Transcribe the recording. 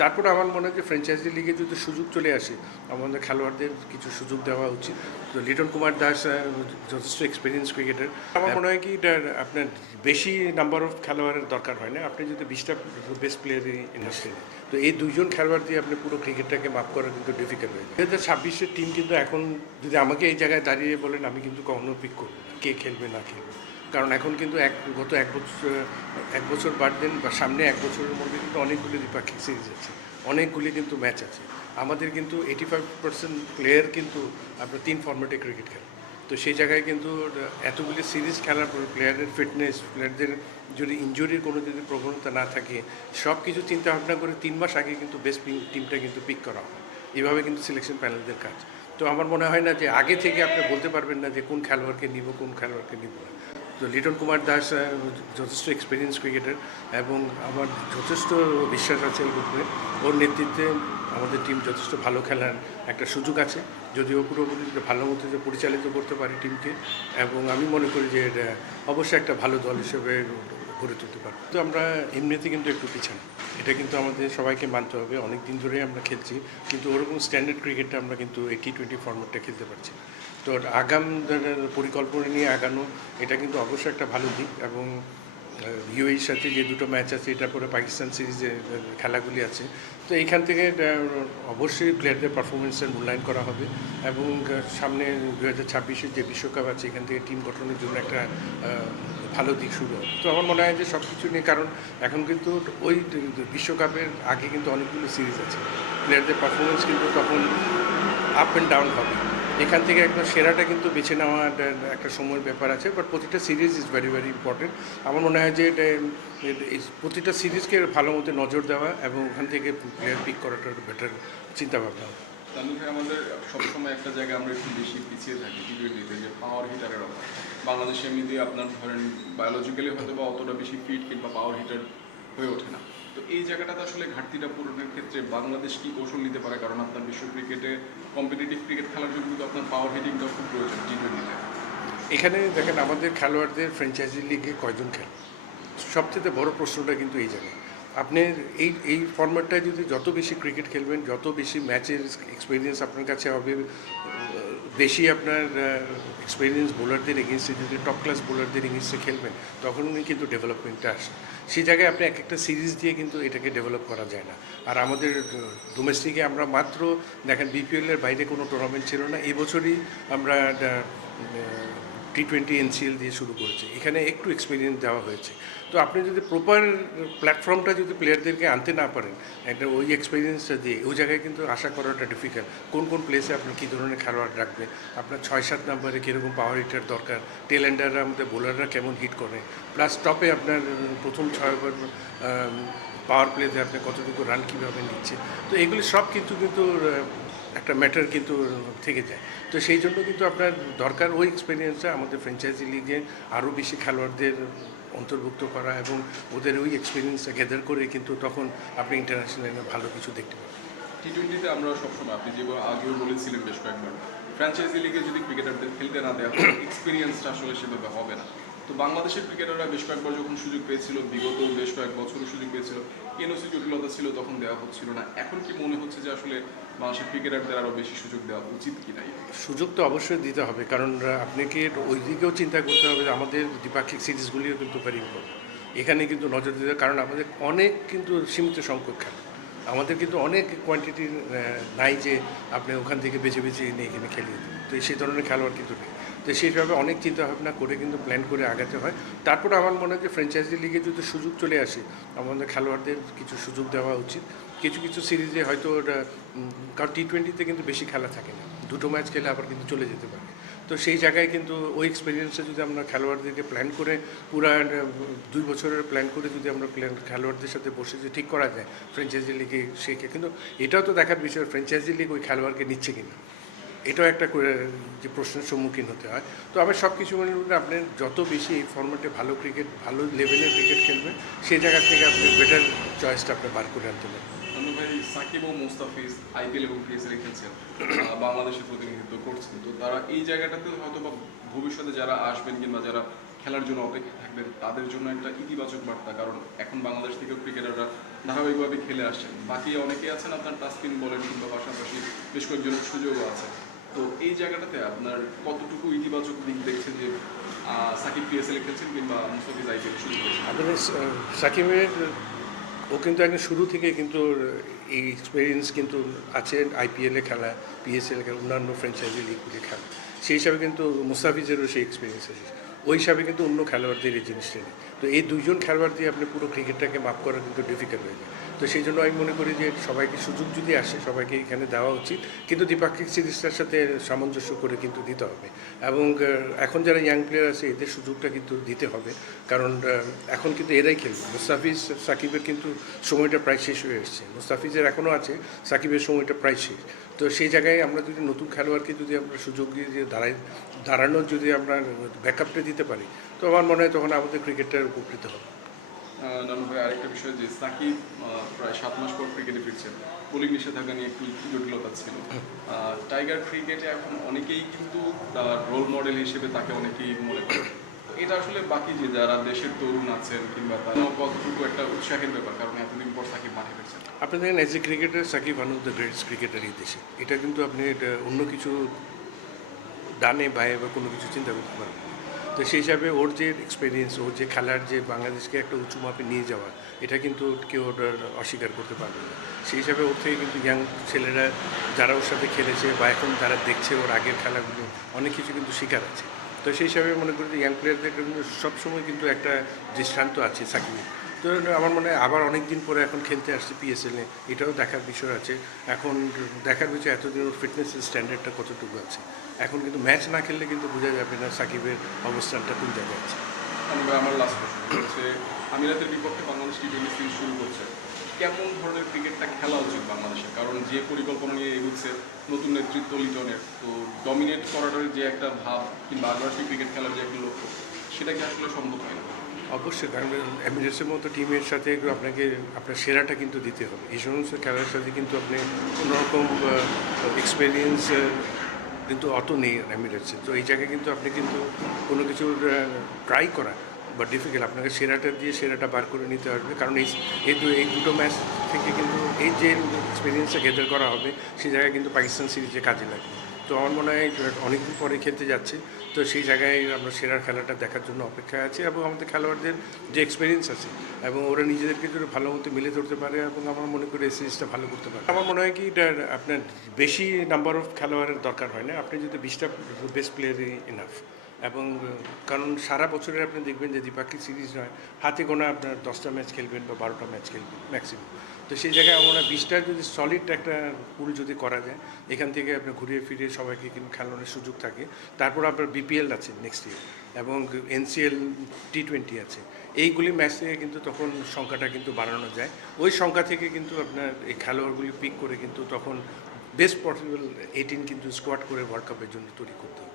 তারপরে আমার মনে হয় যে ফ্র্যাঞ্চাইজি লিগে যদি সুযোগ চলে আসে আমাদের খেলোয়াড়দের কিছু সুযোগ দেওয়া উচিত। তো লিটন কুমার দাস যথেষ্ট এক্সপিরিয়েন্স ক্রিকেটার। আমার মনে হয় কি এটা আপনার বেশি নাম্বার অফ খেলোয়াড়ের দরকার হয় না, আপনি যদি 20টা বেস্ট প্লেয়ারই ইন্ডাস্ট্রি নেন তো এই দুইজন খেলোয়াড় দিয়ে আপনি পুরো ক্রিকেটটাকে মাপ করা কিন্তু ডিফিকাল্ট হয়ে যায়। 2026-এর টিম কিন্তু এখন যদি আমাকে এই জায়গায় দাঁড়িয়ে বলেন আমি কিন্তু কখনো পিক করবো না কে খেলবে না খেলবে, কারণ এখন কিন্তু গত এক বছর বাদ দেন বা সামনে এক বছরের মধ্যে কিন্তু অনেকগুলি দ্বিপাক্ষিক সিরিজ আছে, অনেকগুলি কিন্তু ম্যাচ আছে। আমাদের কিন্তু 85% প্লেয়ার কিন্তু আপনার 3 ফর্ম্যাটে ক্রিকেট খেলে। তো সেই জায়গায় কিন্তু এতগুলি সিরিজ খেলার পর প্লেয়ারের ফিটনেস, প্লেয়ারদের যদি ইনজুরির কোনো যদি প্রবণতা না থাকে, সব কিছু চিন্তা ভাবনা করে 3 মাস আগে কিন্তু বেস্ট টিমটা কিন্তু পিক করা হয়। এভাবে কিন্তু সিলেকশন প্যানেলদের কাজ। তো আমার মনে হয় না যে আগে থেকে আপনি বলতে পারবেন না যে কোন খেলোয়াড়কে নিব কোন খেলোয়াড়কে নিব না। তো লিটন কুমার দাস যথেষ্ট এক্সপিরিয়েন্স ক্রিকেটার এবং আমার যথেষ্ট বিশ্বাস আছে এই গ্রুপে। ওর নেতৃত্বে আমাদের টিম যথেষ্ট ভালো খেলার একটা সুযোগ আছে, যদিও পুরোপুরি ভালো মতো যে পরিচালিত করতে পারি টিমকে, এবং আমি মনে করি যে এটা অবশ্যই একটা ভালো দল হিসেবে গড়ে তুলতে পারবো। তো আমরা এমনিতে কিন্তু একটু পিছানো, এটা কিন্তু আমাদের সবাইকে মানতে হবে। অনেক দিন ধরেই আমরা খেলছি, কিন্তু ওরকম স্ট্যান্ডার্ড ক্রিকেটটা আমরা কিন্তু এই T20 ফর্ম্যাটটা খেলতে পারছি। তো আগাম পরিকল্পনা নিয়ে আগানো, এটা কিন্তু অবশ্যই একটা ভালো দিক। এবং ইউএইর সাথে যে দুটো ম্যাচ আছে, এটার পরে পাকিস্তান সিরিজে খেলাগুলি আছে, তো এইখান থেকে অবশ্যই প্লেয়ারদের পারফরমেন্সের মূল্যায়ন করা হবে। এবং সামনে 2026-এর যে বিশ্বকাপ আছে, এখান থেকে টিম গঠনের জন্য একটা ভালো দিক শুরু হবে। তো আমার মনে হয় যে সব কিছু নিয়ে, কারণ এখন কিন্তু ওই বিশ্বকাপের আগে কিন্তু অনেকগুলো সিরিজ আছে, প্লেয়ারদের পারফরমেন্স কিন্তু তখন আপ অ্যান্ড ডাউন হবে। এখান থেকে একটা সেরাটা কিন্তু বেছে নেওয়া একটা সময়ের ব্যাপার আছে, বাট প্রতিটা series is very very important. আমার মনে হয় যে প্রতিটা সিরিজকে ভালো মতো নজর দেওয়া এবং ওখান থেকে প্লেয়ার পিক করাটা বেটার চিন্তাভাবনা। তানভীর ভাই, আমাদের সবসময় একটা জায়গায় আমরা একটু বেশি পিছিয়ে থাকি T20-তে, যে পাওয়ার হিটারের অভাব। বাংলাদেশে এমনিতেই আপনার ধরেন বায়োলজিক্যালি হয়তো বা অতটা বেশি ফিট কিংবা পাওয়ার হিটার হয়ে ওঠে না। তো এই জায়গাটাতে আসলে ঘাটতিটা পূরণের ক্ষেত্রে বাংলাদেশ কি কৌশল নিতে পারে? কারণ আপনার বিশ্ব ক্রিকেটে কম্পিটিটিভ ক্রিকেট খেলার জন্য কিন্তু আপনার পাওয়ার হিটিংটা খুব প্রয়োজন T20-তে। এখানে দেখেন আমাদের খেলোয়াড়দের ফ্র্যাঞ্চাইজি লিগে কয়জন খেলে, সবচেয়ে বড় প্রশ্নটা কিন্তু এই জায়গায়। আপনি এই ফর্ম্যাটটায় যদি যত বেশি ক্রিকেট খেলবেন, যত বেশি ম্যাচের এক্সপিরিয়েন্স আপনার কাছে হবে, বেশি আপনার এক্সপিরিয়েন্স বোলারদের এগেনস্টে যদি টপ ক্লাস বোলারদের এগেনস্টে খেলবেন, তখনই কিন্তু ডেভেলপমেন্টটা আসে। সেই জায়গায় আপনি এক একটা সিরিজ দিয়ে কিন্তু এটাকে ডেভেলপ করা যায় না। আর আমাদের ডোমেস্টিকে আমরা মাত্র দেখেন বিপিএলের বাইরে কোনো টুর্নামেন্ট ছিল না, এই বছরই আমরা T20 NCL দিয়ে শুরু করেছে, এখানে একটু এক্সপিরিয়েন্স দেওয়া হয়েছে। তো আপনি যদি প্রপার প্ল্যাটফর্মটা যদি প্লেয়ারদেরকে আনতে না পারেন, একটা ওই এক্সপিরিয়েন্সটা দিয়ে ওই জায়গায় কিন্তু আশা করাটা ডিফিকাল্ট। কোন কোন প্লেসে আপনি কী ধরনের খেলোয়াড় রাখবেন, আপনার 6-7 নম্বরে কীরকম পাওয়ার হিটার দরকার, টেল এন্ডাররা আমাদের বোলাররা কেমন হিট করে, প্লাস টপে আপনার প্রথম 6 ওভার পাওয়ার প্লেতে আপনি কতটুকু রান কীভাবে নিচ্ছে, তো এগুলি সব কিন্তু কিন্তু একটা ম্যাটার কিন্তু থেকে যায়। তো সেই জন্য কিন্তু আপনার দরকার ওই এক্সপিরিয়েন্সটা আমাদের ফ্র্যাঞ্চাইজি লিগে আরও বেশি খেলোয়াড়দের অন্তর্ভুক্ত করা এবং ওদের ওই এক্সপিরিয়েন্সটা গ্যাদার করে কিন্তু তখন আপনি ইন্টারন্যাশনালে ভালো কিছু দেখতে পাবেন। T20-তে আমরা সবসময়, আপনি যেগুলো আগেও বলেছিলেন বেশ কয়েকবার, ফ্র্যাঞ্চাইজি লিগে যদি ক্রিকেটারদের খেলতে না দেওয়া হয়, এক্সপিরিয়েন্সটা আসলে সেভাবে হবে না। তো বাংলাদেশের ক্রিকেটাররা বেশ কয়েকবার যখন সুযোগ পেয়েছিল, বিগত বেশ কয়েক বছরও সুযোগ পেয়েছিল, এনওসি জটিলতা ছিল, তখন দেওয়া হচ্ছিল না। এখন কি মনে হচ্ছে যে আসলে বাংলাদেশের ক্রিকেটারদের আরও বেশি সুযোগ দেওয়া উচিত কি নাই? সুযোগ তো অবশ্যই দিতে হবে, কারণ আপনাকে ওই দিকেও চিন্তা করতে হবে যে আমাদের দ্বিপাক্ষিক সিরিজগুলিও কিন্তু ভেরি ইম্পর্টেন্ট। এখানে কিন্তু নজর দিতে, কারণ আমাদের অনেক কিন্তু সীমিত সংখ্যক খেলা, আমাদের কিন্তু অনেক কোয়ান্টিটি নাই যে আপনি ওখান থেকে বেছে বেছে এনে এখানে খেলিয়ে দেবেন। তো সেই ধরনের খেলোয়াড় কিন্তু নেই। তো সেইভাবে অনেক চিন্তাভাবনা করে কিন্তু প্ল্যান করে আগাতে হয়। তারপরে আমার মনে হয় যে ফ্র্যাঞ্চাইজি লিগে যদি সুযোগ চলে আসে, আমাদের খেলোয়াড়দের কিছু সুযোগ দেওয়া উচিত। কিছু কিছু সিরিজে হয়তো কারণ T20-তে কিন্তু বেশি খেলা থাকে না, দুটো ম্যাচ খেলে আবার কিন্তু চলে যেতে পারে। তো সেই জায়গায় কিন্তু ওই এক্সপিরিয়েন্সে যদি আমরা খেলোয়াড়দেরকে প্ল্যান করে পুরা 2 বছরের প্ল্যান করে যদি আমরা খেলোয়াড়দের সাথে বসে যে ঠিক করা যায় ফ্র্যাঞ্চাইজি লিগে শেখে, কিন্তু এটাও তো দেখার বিষয় ফ্র্যাঞ্চাইজি লিগ ওই খেলোয়াড়কে নিচ্ছে কিনা, এটাও একটা যে প্রশ্নের সম্মুখীন হতে হয়। তো আবার সব কিছু মনে করলে আপনি যত বেশি এই ফর্ম্যাটে ভালো ক্রিকেট, ভালো লেভেলের ক্রিকেট খেলবেন, সেই জায়গা থেকে আপনি বেটার চয়েসটা আপনি বার করে আনতে পারবেন। অন্য ভাই, সাকিব ও মুস্তাফিজ আইপিএল এবং পিএসএল খেলছেন, বাংলাদেশের প্রতিনিধিত্ব করছেন, তো তারা এই জায়গাটাতে হয়তো বা ভবিষ্যতে যারা আসবেন কিংবা যারা খেলার জন্য অপেক্ষা থাকবেন, তাদের জন্য একটা ইতিবাচক বার্তা। কারণ এখন বাংলাদেশ থেকেও ক্রিকেটাররা ধারাবাহিকভাবে খেলে আসছেন। বাকি অনেকেই আছেন আপনার তাসকিন বলেন কিংবা পাশাপাশি বেশ কয়েকজনের সুযোগও আছে। তো এই জায়গাটাতে আপনার কতটুকু ইতিবাচক দিক দেখছেন যে সাকিব পিএসএল খেলছেন কিংবা মুস্তাফিজ আইপিএল শুরু করেছেন? আপনাদের সাকিবের ও কিন্তু একদম শুরু থেকে কিন্তু ওর এই এক্সপিরিয়েন্স কিন্তু আছে আইপিএলে খেলা, পিএসএল খেলা, অন্যান্য ফ্র্যাঞ্চাইজি লিগগুলি খেলা। সেই হিসাবে কিন্তু মুস্তাফিজেরও সেই এক্সপিরিয়েন্স আছে। ওই হিসাবে কিন্তু অন্য খেলোয়াড়দের এই জিনিসটা নেই। তো এই দুইজন খেলোয়াড় দিয়ে আপনি পুরো ক্রিকেটটাকে মাপ করা কিন্তু ডিফিকাল্ট হয়ে যায়। তো সেই জন্য আমি মনে করি যে সবাইকে সুযোগ যদি আসে সবাইকে এখানে দেওয়া উচিত, কিন্তু দ্বিপাক্ষিক সিরিজটার সাথে সামঞ্জস্য করে কিন্তু দিতে হবে। এবং এখন যারা ইয়াং প্লেয়ার আছে এদের সুযোগটা কিন্তু দিতে হবে, কারণ এখন কিন্তু এরাই খেলবে। মুস্তাফিজ সাকিবের কিন্তু সময়টা প্রায় শেষ হয়ে এসছে, মুস্তাফিজের এখনও আছে, সাকিবের সময়টা প্রায় শেষ। তো সেই জায়গায় আমরা যদি নতুন খেলোয়াড়কে যদি আমরা সুযোগ দিয়ে যে দাঁড়ানোর যদি আমরা ব্যাকআপটা দিতে পারি, তো আমার মনে হয় তখন আমাদের ক্রিকেটটা উপকৃত হবে। নানু ভাই, আরেকটা বিষয় যে সাকিব প্রায় 7 মাস পর ক্রিকেটে ফিরছেন, বোলিং নিষেধাজ্ঞা নিয়ে একটু জটিলতা ছিল। টাইগার ক্রিকেটে এখন অনেকেই কিন্তু তার রোল মডেল হিসেবে তাকে অনেকেই মনে করেন। তো এটা আসলে বাকি যে যারা দেশের তরুণ আছেন কিংবা তারা কতটুকু একটা উৎসাহের ব্যাপার, কারণ এতদিন পর সাকিব মাঠে ফিরছেন। আপনি দেখেন as a cricketer Shakib one of the greatest cricketer এই দেশে। এটা কিন্তু আপনি এটা অন্য কিছু ডানে বায়ে বা কোনো কিছু চিন্তা করতে পারবেন না। তো সেই হিসাবে ওর যে এক্সপিরিয়েন্স, ওর যে খেলার যে বাংলাদেশকে একটা উঁচু মাপে নিয়ে যাওয়া, এটা কিন্তু কেউ ওটা অস্বীকার করতে পারবে না। সেই হিসাবে ওর থেকে কিন্তু ইয়াং ছেলেরা যারা ওর সাথে খেলেছে বা এখন যারা দেখছে ওর আগের খেলাগুলো, অনেক কিছু কিন্তু শেখার আছে। তো সেই হিসাবে মনে করি যে ইয়াং প্লেয়ারদের কিন্তু সবসময় কিন্তু একটা দৃষ্টান্ত আছে সাকিবের। তো আমার মনে হয় আবার অনেক দিন পরে এখন খেলতে আসছে পিএসএলে, এটাও দেখার বিষয় আছে। এখন দেখার বিষয় এতদিন ওর ফিটনেসের স্ট্যান্ডার্ডটা কতটুকু আছে। এখন কিন্তু ম্যাচ না খেললে কিন্তু বোঝা যাবে না সাকিবের অবস্থানটা কোন জায়গায় আছে। আমার লাস্ট কোশ্চেন হচ্ছে, আমিরাতের বিপক্ষে বাংলাদেশ টি-20 সিরিজ শুরু করছে, কেমন ধরনের ক্রিকেটটা খেলা উচিত বাংলাদেশের? কারণ যে পরিকল্পনা নিয়ে এগুচ্ছে নতুন নেতৃত্ব লিটনের, তো ডমিনেট করার যে একটা ভাব কিংবা আগ্রাসী ক্রিকেট খেলার যে একটা লক্ষ্য, সেটা কি আসলে সম্ভব হয় না? অবশ্যই, কারণ এমিরেটসের মতো টিমের সাথে আপনাকে আপনার সেরাটা কিন্তু দিতে হবে। এই সমস্ত খেলার সাথে কিন্তু আপনি কোনোরকম এক্সপিরিয়েন্স কিন্তু অত নেই এমিরেটসে। তো এই জায়গায় কিন্তু আপনি কিন্তু কোনো কিছু ট্রাই করা বা ডিফিকাল্ট, আপনাকে সেরাটা দিয়ে সেরাটা বার করে নিতে হবে। কারণ এই দুটো ম্যাচ থেকে কিন্তু এই যে এক্সপিরিয়েন্সটা গেদার করা হবে সেই জায়গায় কিন্তু পাকিস্তান সিরিজে কাজে লাগবে। তো আমার মনে হয় অনেকদিন পরে খেলতে যাচ্ছে, তো সেই জায়গায় আমরা সেরার খেলাটা দেখার জন্য অপেক্ষায় আছি। এবং আমাদের খেলোয়াড়দের যে এক্সপিরিয়েন্স আছে এবং ওরা নিজেদেরকে যদি ভালো মতো মিলে ধরতে পারে এবং আমার মনে করি এই সিরিজটা ভালো করতে পারে। আমার মনে হয় কি এটা আপনার বেশি নাম্বার অফ খেলোয়াড়ের দরকার হয় না, আপনি যদি 20টা বেস্ট প্লেয়ারই ইনাফ। এবং কারণ সারা বছরের আপনি দেখবেন যে দ্বিপাক্ষিক সিরিজ নয়, হাতে গোনা আপনার 10টা ম্যাচ খেলবেন বা 12টা ম্যাচ খেলবেন ম্যাক্সিমাম। তো সেই জায়গায় আমরা 20টা যদি সলিড একটা পুল যদি করা যায়, এখান থেকে আপনার ঘুরিয়ে ফিরিয়ে সবাইকে কিন্তু খেলানোর সুযোগ থাকে। তারপর আপনার বিপিএল আছে নেক্সট ইয়ার এবং এনসিএল টি20 আছে। এইগুলি ম্যাচ থেকে কিন্তু তখন সংখ্যাটা কিন্তু বাড়ানো যায়। ওই সংখ্যা থেকে কিন্তু আপনার এই খেলোয়াড়গুলি পিক করে কিন্তু তখন বেস্ট পসিবল 18 কিন্তু স্কোয়াড করে ওয়ার্ল্ড কাপের জন্য তৈরি করতে হবে।